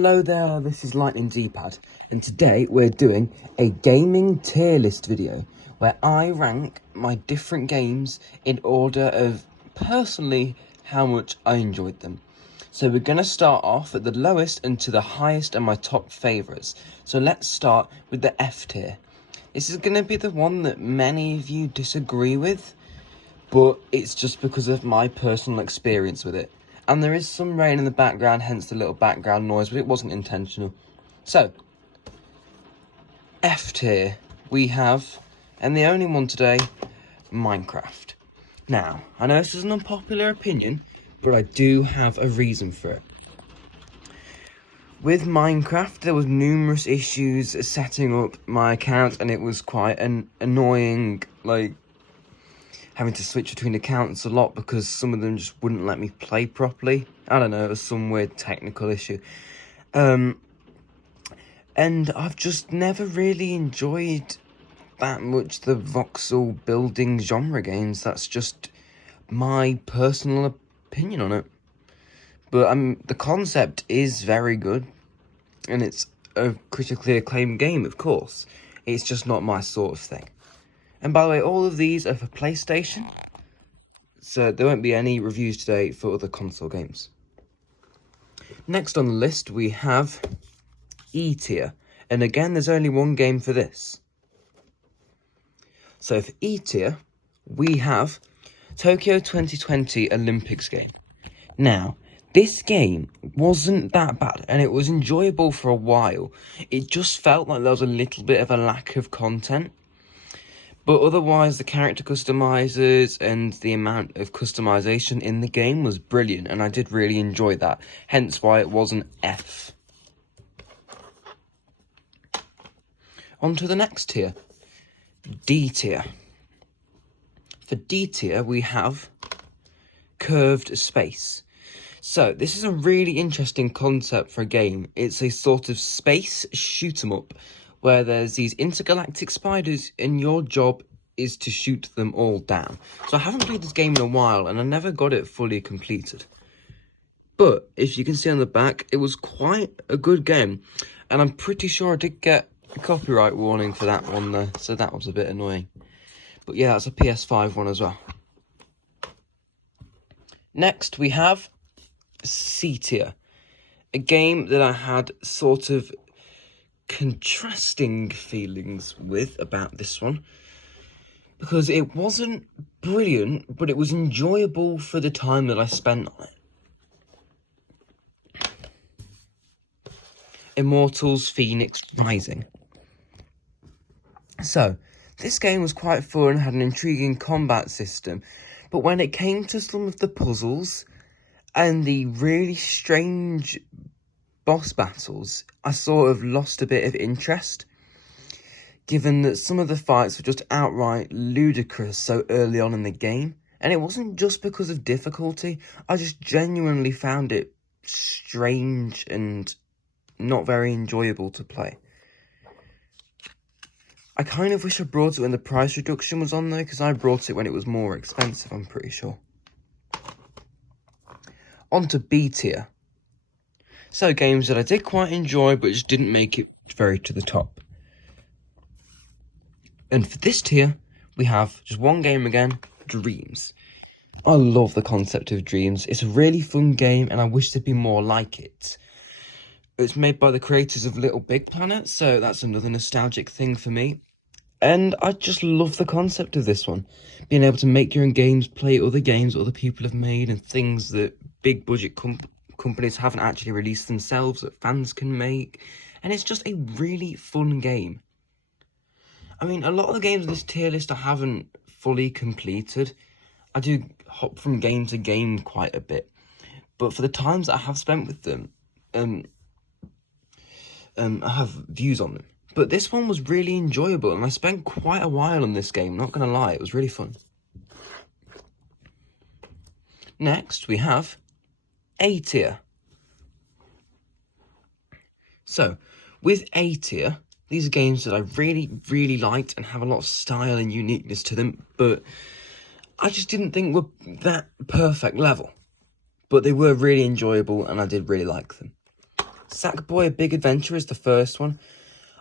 Hello there, this is Lightning D-Pad, and today we're doing a gaming tier list video where I rank my different games in order of, personally, how much I enjoyed them. So we're going to start off at the lowest and to the highest and my top favourites. So let's start with the F tier. This is going to be the one that many of you disagree with, but it's just because of my personal experience with it. And there is some rain in the background, hence the little background noise, but it wasn't intentional. So, F tier, we have, and the only one today, Minecraft. Now, I know this is an unpopular opinion, but I do have a reason for it. With Minecraft, there was numerous issues setting up my account, and it was quite an annoying, having to switch between accounts a lot because some of them just wouldn't let me play properly. I don't know, it was some weird technical issue. And I've just never really enjoyed that much the voxel building genre games. That's just my personal opinion on it. But the concept is very good, and it's a critically acclaimed game, of course. It's just not my sort of thing. And by the way, all of these are for PlayStation, so there won't be any reviews today for other console games. Next on the list, we have E tier, and again, there's only one game for this. So for E tier, we have Tokyo 2020 Olympics game. Now, this game wasn't that bad, and it was enjoyable for a while. It just felt like there was a little bit of a lack of content. But otherwise, the character customizers and the amount of customization in the game was brilliant, and I did really enjoy that. Hence why it was an F. On to the next tier, D tier. For D tier, we have Curved Space. So, this is a really interesting concept for a game. It's a sort of space shoot-'em-up, where there's these intergalactic spiders and your job is to shoot them all down. So I haven't played this game in a while and I never got it fully completed. But if you can see on the back, it was quite a good game. And I'm pretty sure I did get a copyright warning for that one there, so that was a bit annoying. But yeah, that's a PS5 one as well. Next we have C tier, a game that I had sort of contrasting feelings with about this one, because it wasn't brilliant, but it was enjoyable for the time that I spent on it. Immortals Phoenix Rising. So, this game was quite fun, had an intriguing combat system, but when it came to some of the puzzles and the really strange boss battles, I sort of lost a bit of interest, given that some of the fights were just outright ludicrous so early on in the game. And it wasn't just because of difficulty, I just genuinely found it strange and not very enjoyable to play. I kind of wish I brought it when the price reduction was on there, because I brought it when it was more expensive, I'm pretty sure. On to B tier. So, games that I did quite enjoy, but just didn't make it very to the top. And for this tier, we have just one game again, Dreams. I love the concept of Dreams. It's a really fun game, and I wish there'd be more like it. It's made by the creators of Little Big Planet, so that's another nostalgic thing for me. And I just love the concept of this one. Being able to make your own games, play other games other people have made, and things that big budget companies haven't actually released themselves that fans can make, and it's just a really fun game. I mean, a lot of the games on this tier list I haven't fully completed. I do hop from game to game quite a bit, but for the times that I have spent with them, I have views on them. But this one was really enjoyable, and I spent quite a while on this game, not gonna lie, it was really fun. Next, we have A tier. So, with A tier, these are games that I really, really liked and have a lot of style and uniqueness to them, but I just didn't think were that perfect level. But they were really enjoyable and I did really like them. Sackboy A Big Adventure is the first one.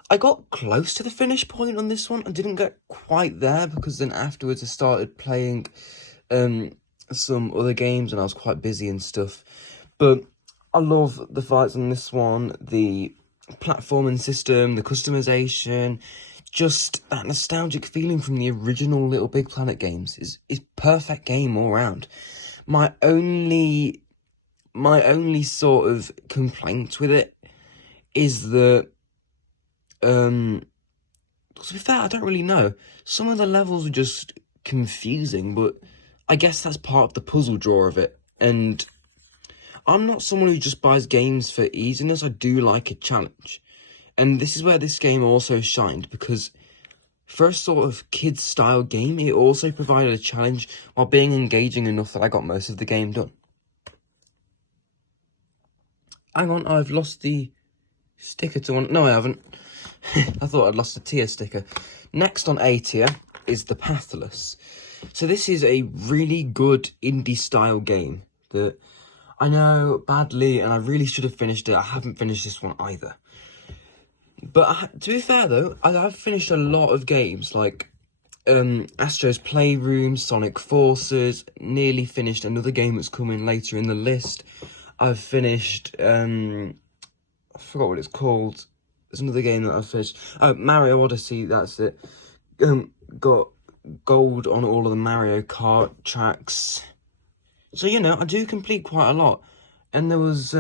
I got close to the finish point on this one. I didn't get quite there because then afterwards I started playing some other games and I was quite busy and stuff. But I love the fights on this one, the platforming system, the customization, just that nostalgic feeling from the original Little Big Planet games is perfect game all round. My only sort of complaint with it is that to be fair, I don't really know. Some of the levels are just confusing, but I guess that's part of the puzzle draw of it. And I'm not someone who just buys games for easiness. I do like a challenge. And this is where this game also shined, because for a sort of kids-style game, it also provided a challenge while being engaging enough that I got most of the game done. Hang on, I've lost the sticker to one. No, I haven't. I thought I'd lost a tier sticker. Next on A tier is the Pathless. So this is a really good indie-style game that I know badly, and I really should have finished it. I haven't finished this one either. But to be fair though, I've finished a lot of games like Astro's Playroom, Sonic Forces, nearly finished another game that's coming later in the list. I've finished, I forgot what it's called. There's another game that I've finished. Mario Odyssey, that's it. Got gold on all of the Mario Kart tracks. So, you know, I do complete quite a lot. And there was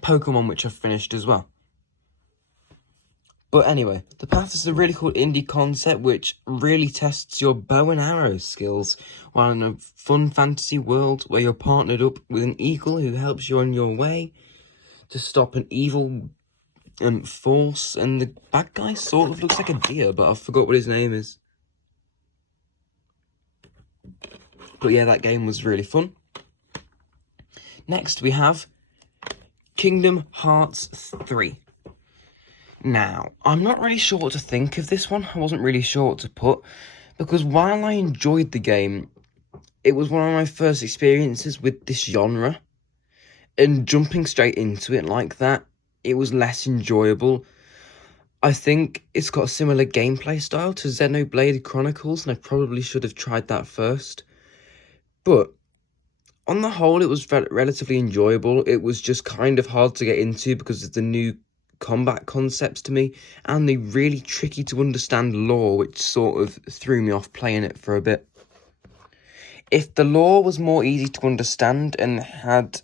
Pokemon, which I've finished as well. But anyway, The Path is a really cool indie concept which really tests your bow and arrow skills while in a fun fantasy world where you're partnered up with an eagle who helps you on your way to stop an evil force. And the bad guy sort of looks like a deer, but I forgot what his name is. But yeah, that game was really fun. Next we have Kingdom Hearts 3. Now, I'm not really sure what to think of this one. I wasn't really sure what to put, because while I enjoyed the game, it was one of my first experiences with this genre, and jumping straight into it like that, it was less enjoyable. I think it's got a similar gameplay style to Xenoblade Chronicles, and I probably should have tried that first. But on the whole, it was relatively enjoyable. It was just kind of hard to get into because of the new combat concepts to me and the really tricky to understand lore, which sort of threw me off playing it for a bit. If the lore was more easy to understand and had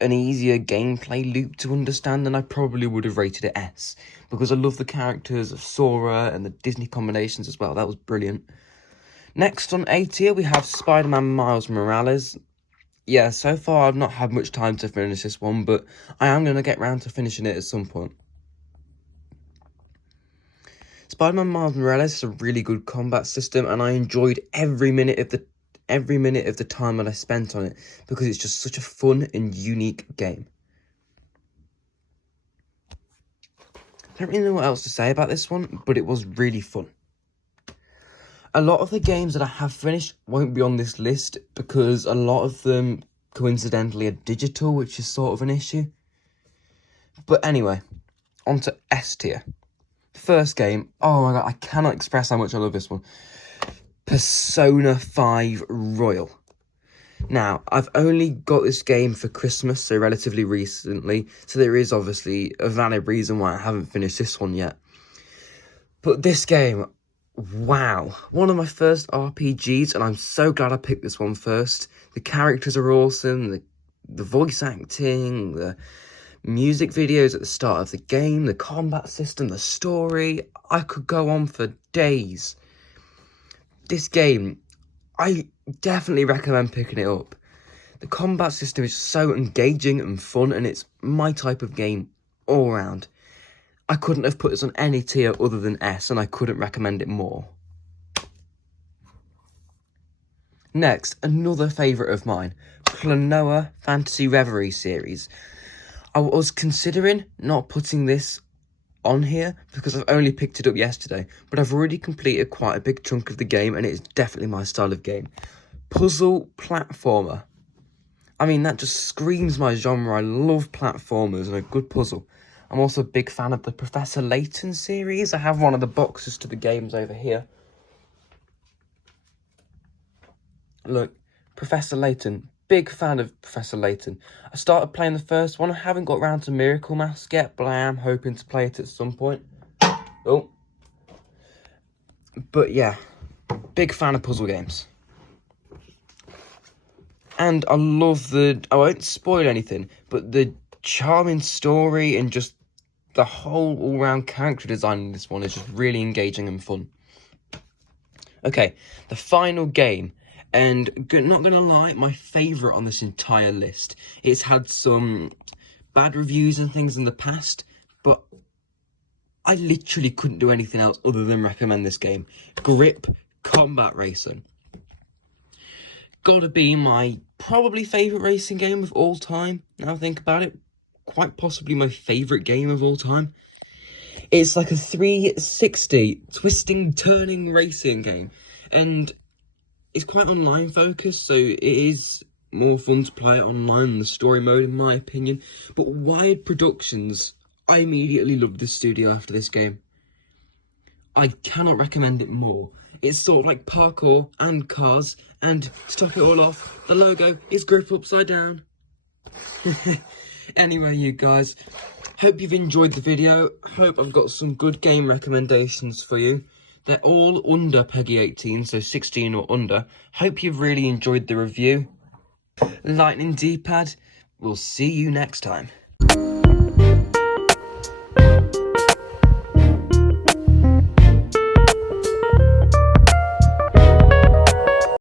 an easier gameplay loop to understand, then I probably would have rated it S, because I love the characters of Sora and the Disney combinations as well. That was brilliant. Next on A tier we have Spider-Man Miles Morales. Yeah, so far I've not had much time to finish this one, but I am going to get round to finishing it at some point. Spider-Man Miles Morales is a really good combat system, and I enjoyed every minute of the time that I spent on it, because it's just such a fun and unique game. I don't really know what else to say about this one, but it was really fun. A lot of the games that I have finished won't be on this list because a lot of them, coincidentally, are digital, which is sort of an issue. But anyway, on to S tier. First game, oh my god, I cannot express how much I love this one. Persona 5 Royal. Now, I've only got this game for Christmas, so relatively recently, so there is obviously a valid reason why I haven't finished this one yet. But this game, wow, one of my first RPGs, and I'm so glad I picked this one first. The characters are awesome, the voice acting, the music videos at the start of the game, the combat system, the story. I could go on for days. This game, I definitely recommend picking it up. The combat system is so engaging and fun, and it's my type of game all around. I couldn't have put this on any tier other than S, and I couldn't recommend it more. Next, another favourite of mine, Klonoa Fantasy Reverie series. I was considering not putting this on here because I've only picked it up yesterday, but I've already completed quite a big chunk of the game, and it is definitely my style of game. Puzzle platformer. I mean, that just screams my genre. I love platformers and a good puzzle. I'm also a big fan of the Professor Layton series. I have one of the boxes to the games over here. Look, Professor Layton. Big fan of Professor Layton. I started playing the first one. I haven't got around to Miracle Mask yet, but I am hoping to play it at some point. Oh. But yeah, big fan of puzzle games. And I love I won't spoil anything, but the charming story and just the whole all-round character design in this one is just really engaging and fun. Okay, the final game, and not gonna lie, my favourite on this entire list. It's had some bad reviews and things in the past, but I literally couldn't do anything else other than recommend this game. Grip Combat Racing. Gotta be my probably favourite racing game of all time, now I think about it. Quite possibly my favourite game of all time. It's like a 360 twisting, turning racing game, and it's quite online focused, so it is more fun to play it online than the story mode, in my opinion. But Wired Productions, I immediately loved this studio after this game. I cannot recommend it more. It's sort of like parkour and cars, and to top it all off, the logo is Grip upside down. Anyway, you guys, hope you've enjoyed the video. Hope I've got some good game recommendations for you. They're all under PEGI 18, so 16 or under. Hope you've really enjoyed the review. Lightning D-pad, we'll see you next time.